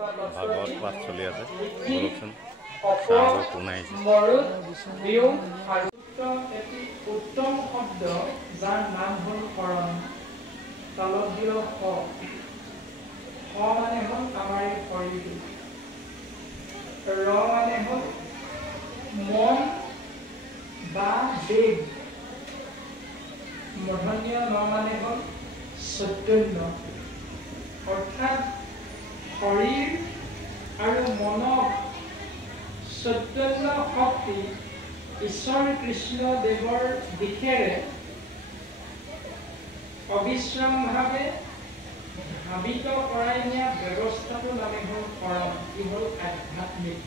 ভাগৱত পাঠ চলি আছে বলকচোন চাউণ্ড কোন আহিছে উত্তম শব্দ যাৰ নাম হ'ল শৰণ তালব্য হ মানে হ'ল আমাৰ এই শৰীৰটো ৰ মানে হ'ল মন বা দেহ মূৰ্ধন্য ন মানে হ'ল চৈতন্য অৰ্থাৎ শৰীৰ আৰু মনক চৈতন্য শক্তি ঈশ্বৰ কৃষ্ণ দেৱৰ দিশেৰে অবিশ্ৰামভাৱে ভাবিত কৰাই নিয়া ব্যৱস্থাটোৰ নামে হ'ল শৰণ ই হ'ল আধ্যাত্মিক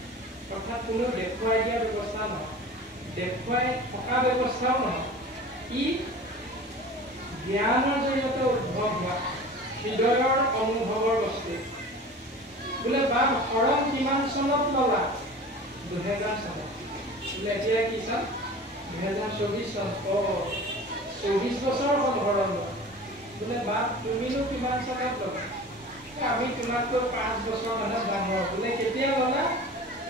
অৰ্থাৎ কোনো দেখুৱাই দিয়া ব্যৱস্থা নহয় দেখুৱাই থকা ব্যৱস্থাও নহয় ই জ্ঞানৰ জৰিয়তে উদ্ভৱ হোৱা হৃদয়ৰ অনুভৱৰ বস্তু বোলে বা শৰণ কিমান চনত ললা 2000 চনত বোলে এতিয়া কি চন 2024 চন 24 বছৰ হ'ল শৰণ লোৱা বোলে বা তুমিনো কিমান চনত ললা আমি তোমাতকৈ 5 বছৰ মানে ডাঙৰ বোলে কেতিয়া ললা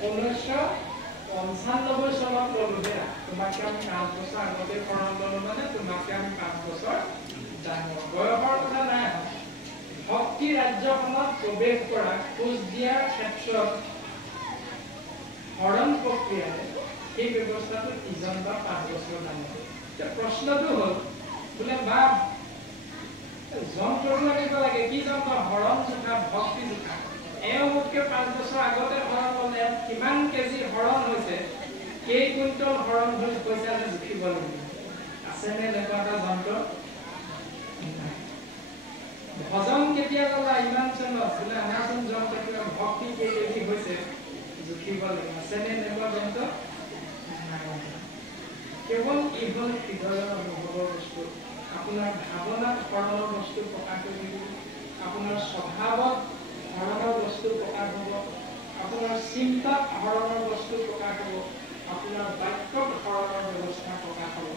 1995 চনত ললো দিয়া তোমাকে আমি 5 বছৰ আগতে শৰণ ললো মানে তোমাকে আমি 5 বছৰ ডাঙৰ বয়সৰ কথা নাই ভক্তি ৰাজ্যখনত প্ৰৱেশ কৰা খোজ দিয়াৰ ক্ষেত্ৰত শৰণ প্ৰক্ৰিয়াৰে এই ব্যৱস্থাটো ইজন বা 5 বছৰ ডাঙৰ প্ৰশ্নটো হ'ল বোলে বা যন্ত্ৰটো আনিব লাগে কি যন্ত্ৰ শৰণ জোখা ভক্তি জোখা মোতকৈ 5 বছৰ আগতে শৰণ ল'লে কিমান কেজি শৰণ হৈছে কেই কুইণ্টল শৰণ হৈছে আমি জুখিব লাগিব আছেনে এনেকুৱা এটা যন্ত্ৰ ভজন কেতিয়া ল'লা ইমান চনত বোলে আনাচোন যন্ত্ৰ কিবা ভক্তি কেই কেজি হৈছে জুখিব লাগিব আছেনে এনেকুৱা যন্ত্ৰ কেৱল ই হ'ল হৃদয়ৰ অনুভৱৰ বস্তু আপোনাৰ ভাৱনাত শৰণৰ বস্তু প্ৰকাশ কৰিব আপোনাৰ স্বভাৱত শৰণৰ বস্তু প্ৰকাশ হ'ব আপোনাৰ চিন্তাত শৰণৰ বস্তু প্ৰকাশ হ'ব আপোনাৰ বাক্যত শৰণৰ ব্যৱস্থা প্ৰকাশ হ'ব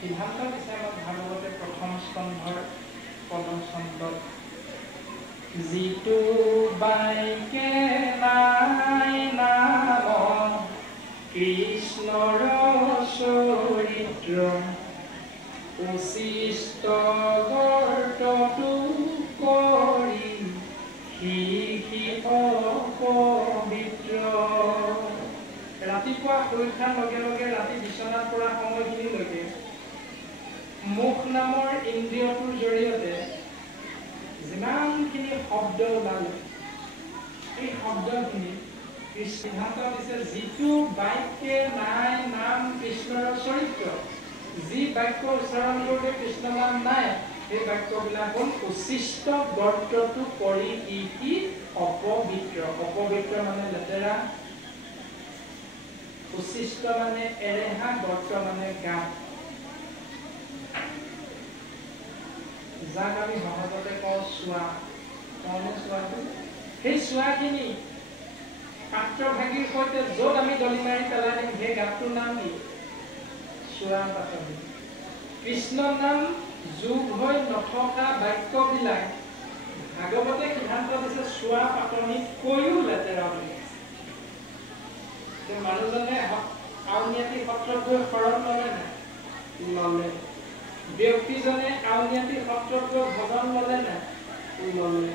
সিদ্ধান্ত বিচাৰত ভাগৱতে প্ৰথম স্কন্ধৰ পদম ছন্দত যিটো বাইকে নাই নাম কৃষ্ণৰ চৰিত্ৰ উচিষ্ট গৰ্তটো কৰি সি অপবিত্ৰ ৰাতিপুৱা শুই উঠাৰ লগে লগে ৰাতি বিচনাত পৰা সময়খিনিলৈকে মুখ নামৰ ইন্দ্ৰিয়টোৰ জৰিয়তে যিমানখিনি শব্দ ওলালে এই শব্দখিনি সিদ্ধান্ত দিছে যিটো বাক্যে নাই নাম কৃষ্ণৰ চৰিত্ৰ যি বাক্য উচ্চাৰণ কৰোঁতে কৃষ্ণ নাম নাই সেই বাক্যবিলাক হ'ল উচিষ্ট গৰ্তটো কৰি ই অপবিত্ৰ অপবিত্ৰ মানে লেতেৰা উচিষ্ট মানে এৰেহা গৰ্ত মানে গাত যাক আমি সহজতে কওঁ চোৱা কওঁনে চোৱাটো সেই চোৱাখিনি পাত্ৰভাগীৰ সৈতে য'ত আমি দলি মাৰি পেলাই দিম সেই গাতটোৰ নাম কি চোৱা পাতনি কৃষ্ণৰ নাম যোগ হৈ নথকা বাক্যবিলাক ভাগৱতে সিদ্ধান্ত দিছে চোৱা পাতনিতকৈও লেতেৰা বুলি মানুহজনে আউনীআটী সত্ৰত গৈ শৰণ ল'লে নাই ল'লে ব্যক্তিজনে আউনীআটী সত্ৰত গৈ ভজন ল'লে নাই ল'লে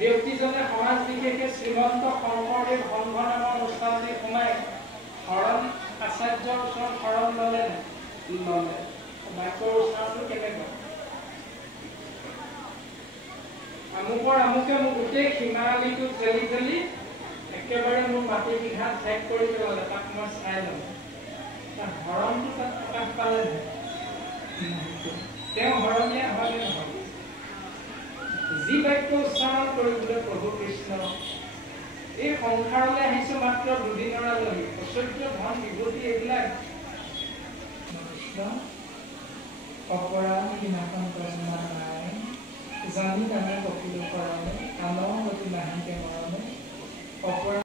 ব্যক্তিজনে সমাজ বিশেষে শ্ৰীমন্ত শংকৰদেৱ সংঘ নামৰ অনুষ্ঠানটি সোমাই শৰণ আচাৰ্যৰ ওচৰত শৰণ ল'লে নাই ল'লে বাক্যৰ উচ্চাৰণটো কেনেকুৱা আমুকে মোক গোটেই সীমালিটো ঠেলি ঠেলি একেবাৰে মোৰ মাটি বিঘাত ঠেক কৰি পেলালে তাক মই চাই ল'ম শৰণটো তাত প্ৰকাশ পালে নাই তেওঁ শৰণীয়া হয় নহয় যি বাক্য উচ্চাৰণ কৰিবলৈ প্ৰভু কৃষ্ণ এই সংসাৰলৈ আহিছো মাত্ৰ দুদিনৰ আলহী ঐশ্বৰ্য ধন বিভূতি এইবিলাক অপৰাধ সিনাখন প্ৰশ্ন নাই জানি তানে কপিল কাৰণে আনৰ গতি নাহিকে মৰণে অপৰাধ